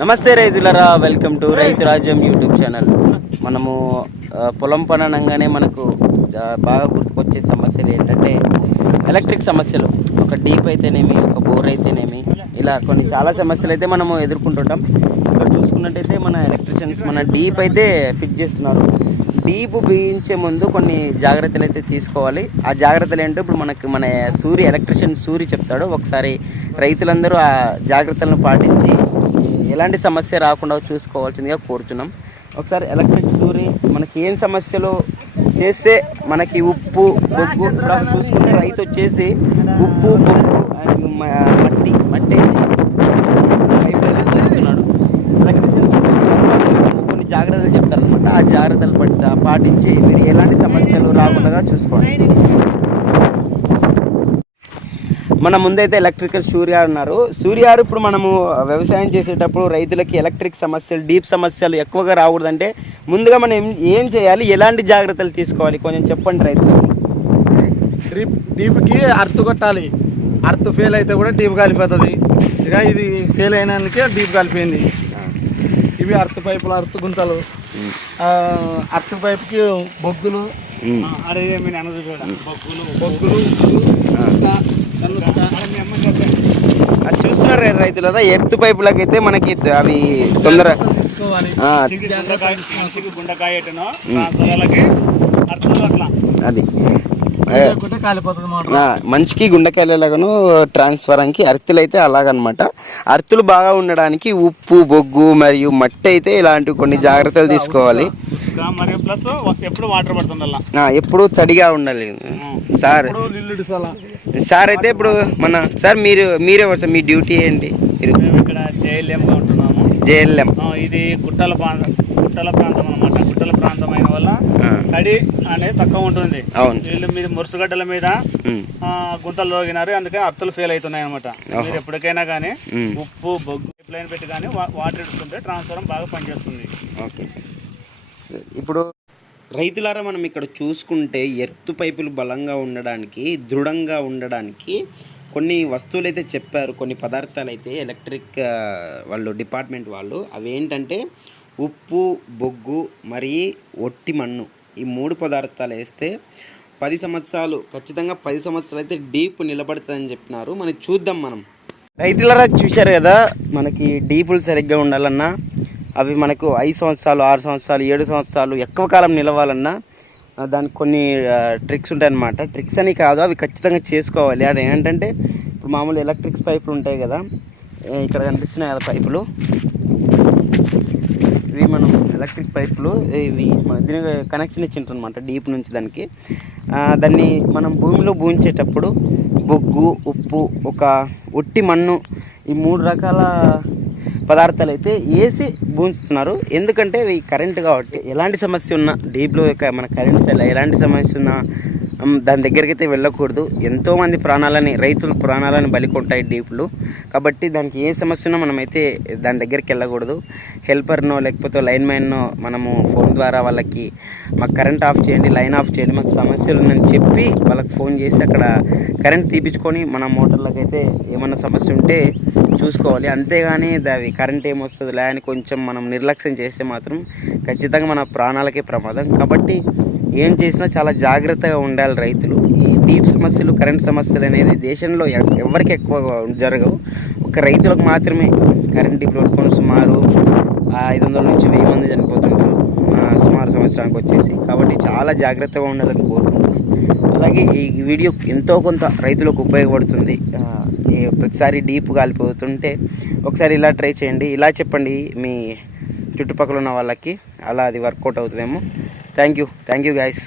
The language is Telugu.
నమస్తే రైతులరా, వెల్కమ్ టు రైతు రాజ్యం యూట్యూబ్ ఛానల్. మనము పొలం పని అనగానే మనకు బాగా గుర్తుకొచ్చే సమస్యలు ఏంటంటే ఎలక్ట్రిక్ సమస్యలు. ఒక డీప్ అయితేనేమి, ఒక బోర్ అయితేనేమి, ఇలా కొన్ని చాలా సమస్యలు అయితే మనము ఎదుర్కొంటుంటాం. ఇక్కడ చూసుకున్నట్టయితే మన ఎలక్ట్రిషియన్స్ మన డీప్ అయితే ఫిట్ చేస్తున్నారు. డీప్ బిగించే ముందు కొన్ని జాగ్రత్తలు అయితే తీసుకోవాలి. ఆ జాగ్రత్తలు ఏంటో ఇప్పుడు మన ఎలక్ట్రిషియన్ సూరి చెప్తాడు. ఒకసారి రైతులందరూ ఆ జాగ్రత్తలను పాటించి ఎలాంటి సమస్య రాకుండా చూసుకోవాల్సిందిగా కోరుతున్నాం. ఒకసారి ఎలక్ట్రిక్ సూరి మనకి ఏం సమస్యలు చేస్తే మనకి ఉప్పు బొగ్గు చూసుకుంటే రైతు వచ్చేసి ఉప్పు బొగ్గు అండ్ మట్టి పైప్ అయితే తీస్తున్నాడు. ఎలక్ట్రిషియన్ కొన్ని జాగ్రత్తలు చెప్తారనమాట. ఆ జాగ్రత్తలు పాటించి మీరు ఎలాంటి సమస్యలు రాకుండా చూసుకోవాలి. మన ముందైతే ఎలక్ట్రికల్ సూర్య ఉన్నారు. సూర్య ఇప్పుడు మనము వ్యవసాయం చేసేటప్పుడు రైతులకి ఎలక్ట్రిక్ సమస్యలు, డీప్ సమస్యలు ఎక్కువగా రాకూడదంటే ముందుగా మనం ఏం చేయాలి, ఎలాంటి జాగ్రత్తలు తీసుకోవాలి కొంచెం చెప్పండి రైతులకి. డీప్కి అర్త్ కొట్టాలి. అర్త్ ఫెయిల్ అయితే కూడా డీప్ కాలిపోతుంది. ఇక ఇది ఫెయిల్ అయినందుకే డీప్ కాలిపోయింది. ఇవి అర్త్ పైపులు, అర్త్ గుంతలు, అర్త్ పైపుకి బొగ్గులు అది చూస్తున్నారు రైతులరా. ఎర్త్ పైపులకి అయితే మనకి అవి తొందర అది మనిషికి గుండెకాయలలాగాను ట్రాన్స్ఫర్కి అర్తులు అయితే అలాగనమాట. అర్తులు బాగా ఉండడానికి ఉప్పు బొగ్గు మరియు మట్టి అయితే ఇలాంటివి కొన్ని జాగ్రత్తలు తీసుకోవాలి. ఎప్పుడు తడిగా ఉండాలి. సార్ అయితే ఇప్పుడు మీరెవరు సార్, మీ డ్యూటీ ఏంటి? ఇక్కడ జేఎల్ఎంగా ఉంటున్నాము. జేఎల్ఎం ఇది గుట్టల ప్రాంతం అనమాట. గుట్టల ప్రాంతం అయిన వల్ల తడి అనేది తక్కువ ఉంటుంది. వీళ్ళు మీద మురుసుగడ్డల మీద గుంతలు తోగినారు, అందుకని అర్తులు ఫెయిల్ అవుతున్నాయి అనమాట. మీరు ఎప్పటికైనా కానీ ఉప్పు బొగ్గు లైన్ పెట్టి కానీ వాటర్ ఇడుతుంటే ట్రాన్స్ఫార్మర్ బాగా పనిచేస్తుంది. ఓకే. ఇప్పుడు రైతులారా, మనం ఇక్కడ చూసుకుంటే ఎర్త్ పైపులు బలంగా ఉండడానికి, దృఢంగా ఉండడానికి కొన్ని వస్తువులు అయితే చెప్పారు, కొన్ని పదార్థాలు అయితే ఎలక్ట్రిక్ వాళ్ళు డిపార్ట్మెంట్ వాళ్ళు. అవి ఏంటంటే ఉప్పు బొగ్గు మరియు ఒట్టి మన్ను. ఈ 3 పదార్థాలు వేస్తే 10 సంవత్సరాలు, ఖచ్చితంగా 10 సంవత్సరాలు అయితే డీప్ నిలబడుతుందని చెప్పినారు. మనకి చూద్దాం. మనం రైతులారా చూశారు కదా, మనకి డీపులు సరిగ్గా ఉండాలన్నా అవి మనకు 5 సంవత్సరాలు 6 సంవత్సరాలు 7 సంవత్సరాలు ఎక్కువ కాలం నిలవాలన్నా దానికి కొన్ని ట్రిక్స్ ఉంటాయన్నమాట. ట్రిక్స్ అని కాదు, అవి ఖచ్చితంగా చేసుకోవాలి. అది ఏంటంటే ఇప్పుడు మామూలు ఎలక్ట్రిక్స్ పైపులు ఉంటాయి కదా, ఇక్కడ కనిపిస్తున్నాయి కదా పైపులు, ఇవి మనం ఎలక్ట్రిక్ పైపులు. ఇవి దీనికి కనెక్షన్ ఇచ్చింటారనమాట డీప్ నుంచి దాన్ని మనం భూమిలో బూంచేటప్పుడు బొగ్గు ఉప్పు ఒక ఒట్టి మన్ను ఈ 3 రకాల పదార్థాలు అయితే వేసి బూంచుతున్నారు. ఎందుకంటే ఇవి కరెంట్ కాబట్టి ఎలాంటి సమస్య ఉన్నా డీప్లో మన కరెంట్ ఎలాంటి సమస్య ఉన్నా దాని దగ్గరికి అయితే వెళ్ళకూడదు. ఎంతోమంది రైతుల ప్రాణాలను బలికొంటాయి డీప్లు. కాబట్టి దానికి ఏ సమస్య ఉన్నా మనమైతే దాని దగ్గరికి వెళ్ళకూడదు. హెల్పర్నో లేకపోతే లైన్ మ్యాన్నో మనము ఫోన్ ద్వారా వాళ్ళకి మాకు కరెంట్ ఆఫ్ చేయండి, లైన్ ఆఫ్ చేయండి, మాకు సమస్యలు ఉందని చెప్పి వాళ్ళకి ఫోన్ చేసి అక్కడ కరెంట్ తీపించుకొని మన మోటార్లకు అయితే ఏమన్నా సమస్య ఉంటే చూసుకోవాలి. అంతేగాని అవి కరెంట్ ఏమొస్తుందిలే అని కొంచెం మనం నిర్లక్ష్యం చేస్తే మాత్రం ఖచ్చితంగా మన ప్రాణాలకే ప్రమాదం. కాబట్టి ఏం చేసినా చాలా జాగ్రత్తగా ఉండాలి రైతులు. ఈ డీప్ సమస్యలు, కరెంట్ సమస్యలు అనేది దేశంలో ఎవరికి ఎక్కువ జరగవు, ఒక రైతులకు మాత్రమే. కరెంట్ డీప్లో కొన్ని సుమారు 500 నుంచి 1000 మంది చనిపోతుంటారు సుమారు సంవత్సరానికి వచ్చేసి. కాబట్టి చాలా జాగ్రత్తగా ఉండాలని కోరుకుంటున్నాను. అలాగే ఈ వీడియో ఎంతో కొంత రైతులకు ఉపయోగపడుతుంది. ప్రతిసారి డీప్ కాలిపోతుంటే ఒకసారి ఇలా ట్రై చేయండి, ఇలా చెప్పండి మీ చుట్టుపక్కల ఉన్న వాళ్ళకి, అలా అది వర్కౌట్ అవుతుందేమో. Thank you guys.